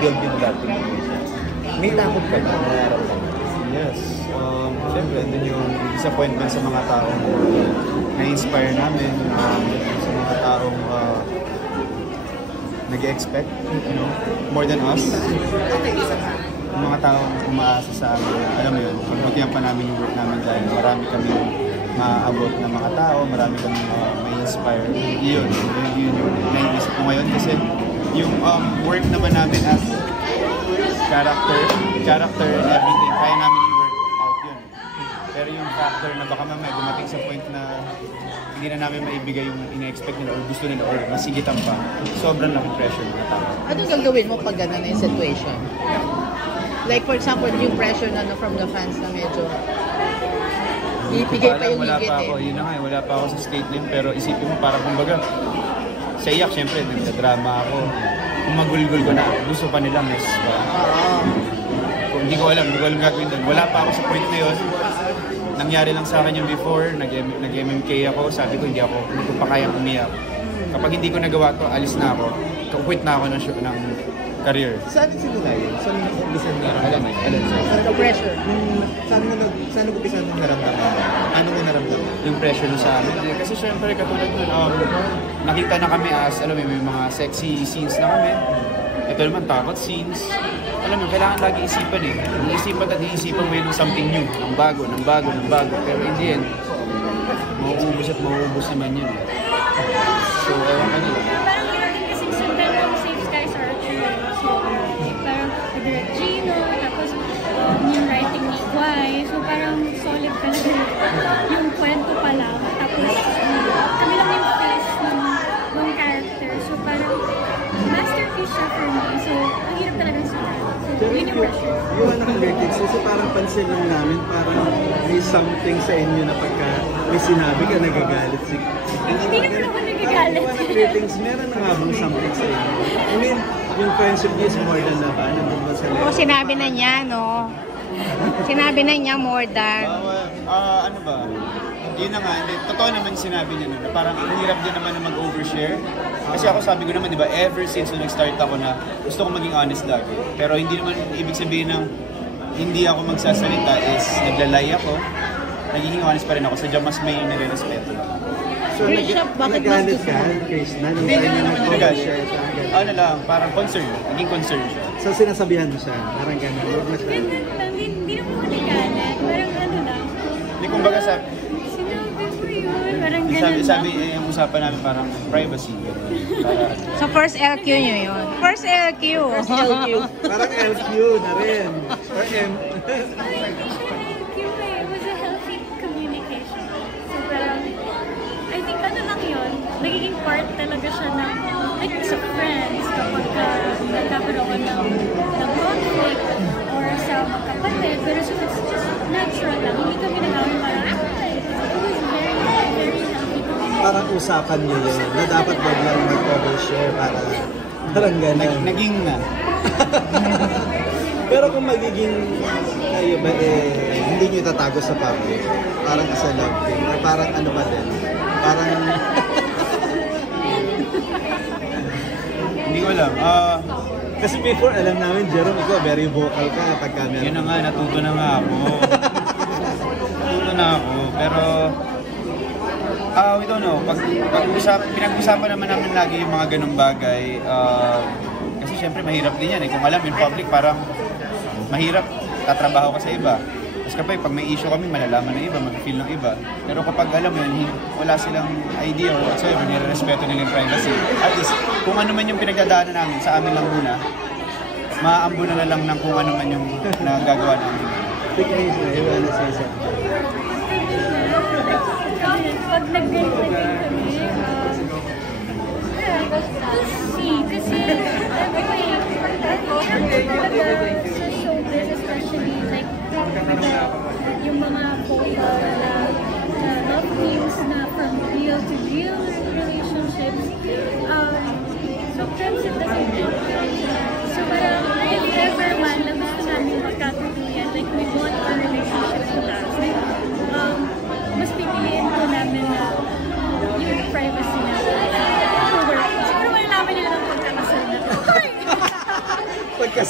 build yung that relationship. May takot ka ba? Nararamdaman? Yes. Siyempre, andun yung disappointment sa mga taong na-inspire namin, sa mga taong nag-expect, you know, more than us. Yung mga taong umaasa sa amin, alam mo yun, pagbutihan pa namin yung work namin dahil marami kami maabot ng mga tao, marami kami may inspire. Yun yung naiisip ko ngayon kasi yung work naman namin as character and everything, kaya namin i-work out yun. Pero yung factor na baka mamaya dumating sa point na hindi na namin maibigay yung ina-expect nila or gusto nila or masigitan pa, sobrang laki pressure na tao. Ano gagawin mo pag gano'n na yung situation? Like for example, yung pressure na from the fans na medyo ibigay pa yung wala higit pa ako, yun na nga, wala pa ako sa state na yun, pero isipin mo parang kumbaga sa iyak, syempre, nagda-drama ako. Kung magulgul ko na, gusto pa nila miss ba? Kung hindi ko alam gagawin doon. Wala pa ako sa point na yun. Nangyari lang sa akin yung before, nag-MMK ako, sabi ko hindi ko pa kayang umiyak. Kapag hindi ko nagawa to, alis na ako. Quit na ako ng career. Saan simula yun? Saan nag-umpisa naramdaman? The pressure. Saan nag-umpisa naramdaman? Ano mo naramdaman? Yung pressure na sa amin. Kasi syempre, katulad nun, nakita na kami as, alam mo, may mga sexy scenes na kami. Ito naman, takot scenes. Alam mo, kailangan lagi isipan eh. Iisipan mo yun ng something new. Ng bago. Pero in the end, mauubos naman yun. So, ewan ka nila. Gino, tapos yung writing ni Guay. So parang solid talaga yung kwento pa lang. Tapos kami lang yung face ng character. So parang masterpiece siya for me. So ang hirap talaga sulat. So yun yung pressure. Yung anak ng Vertex, kasi parang pansin lang namin, parang may something sa inyo na pagka may sinabi ka, nagagalit si... Hindi naman ako nagagalit. Yung anak ng Vertex, meron na nga bang something sa inyo? I mean, yung friendship niya is more than na ba? Nandun ba sa level? Oo, sinabi na niya, no? Sinabi na niya more than... Ano ba? Yun na nga, totoo naman sinabi niya na parang ang hirap din naman na mag-overshare. Kasi ako sabi ko naman, di ba, ever since nung nag-start ako na gusto ko maging honest lagi. Pero hindi naman ibig sabihin ng hindi ako magsasalita is naglalay ako. Nagiging honest pa rin ako, sadya mas may nire-respeto. So, nagalit ka, Chris, na nung tayo na nag-overshare siya? Ano lang, parang concern. Naging concern siya. So, sinasabihan mo siya, parang gano'n, huwag na siya. Ganun lang, hindi naman ako nagalit. Parang ano lang. Hindi kumbaga sabi, Sinabi mo yun, parang ganun sabi yung usapan namin parang privacy. Para, So first LQ nyo yun. First LQ. Parang LQ na rin. Or M. It was a healthy communication. So parang, I think ano lang yun, nagiging part talaga siya ng, like sa friends, kapag nagkakaroon ng conflict or sa magkapatid. Pero so it's just natural lang. Hindi kami nagawin parang, it was very, very healthy communication. Parang usapan niyo yun, na dapat wag lang mag-overshare para parang gano'n. naging na. Pero kung magiging kayo ba hindi niyo tatago sa public, parang as a love thing, or parang ano ba din? Parang... Hindi ko alam. Kasi before, alam namin, Jerome, ikaw very vocal ka pag camera. Yun na nga, natuto na nga ako. Pero, we don't know. Pinag-usapan naman namin lagi yung mga ganung bagay. Kasi syempre mahirap din yan. Kung alam, in public, parang mahirap. Tatrabaho ka sa iba. Tapos kapag pag may issue kami, malalaman ng iba, mag-feel ng iba. Pero kapag alam mo yun, wala silang idea or whatsoever, nire-respeto nila yung privacy. At least, kung ano man yung pinagdadaanan namin, sa amin lang muna, maaambo na lang ng kung ano man yung nagagawa namin. Tignan siya, iwan na siya. Pag nag-ganyan kami, kasi sa showbiz, especially like yung mga